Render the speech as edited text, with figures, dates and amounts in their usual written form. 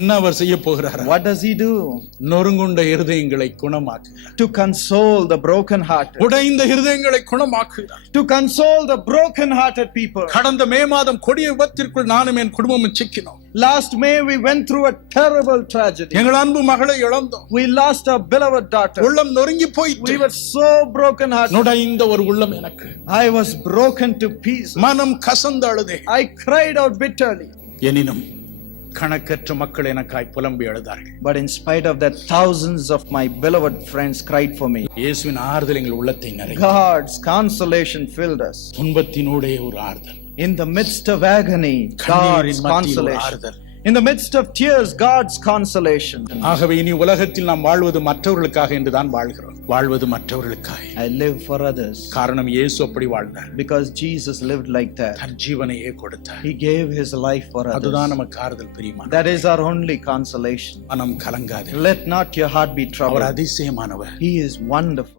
என்ன அவர் செய்ய போகிறார்? What does he do? நொறுங்குண்ட இருதயங்களை குணமாக்குகிறார். To console the broken-hearted. உடைந்த இருதயங்களை குணமாக்குகிறார். To console the broken-hearted people. கடந்த மே மாதம் கொடிய விபத்திற்குள் நானும் என் குடும்பமும் சிக்கினோம். Last May we went through a terrible tragedy. எங்கள் அன்பு மகளை இழந்தோம். We lost our beloved daughter. உள்ளம் நொறுங்கி போயிற்று. We were so broken-hearted. உடைந்த ஒரு உள்ளம் எனக்கு. I was broken to pieces. மனம் கசந்து அழுதே. I cried out bitterly. எனினும் கணக்கற்ற மக்கள் எனக்காய் புலம்பி அழுதார்கள். But in spite of that, thousands of my beloved friends cried for me. இயேசுவின் ஆறுதல் எங்கள் உள்ளத்தை நிறைத்தது. God's consolation filled us. துன்பத்தினூடே ஒரு ஆறுதல். In the midst of agony, God's கண்ணீரின் மத்தியில் ஒரு consolation. ஆறுதல். In the midst of tears, God's consolation. ஆகவே இனி உலகத்தில் நாம் வாழ்வது மற்றவர்களுக்காக என்றுதான் வாழ்கிறோம். வாழ்வது மற்றவர்களுக்காக. I live for others. காரணம் இயேசு அப்படி வாழ்ந்தார். Because Jesus lived like that. தன் ஜீவனையே கொடுத்தார். He gave his life for others. அதுதான் நமக்கு ஆறுதல் பிரியமான. That is our only consolation. மனம் கலங்காதே. Let not your heart be our troubled. அதிசயமானவர். He is wonderful.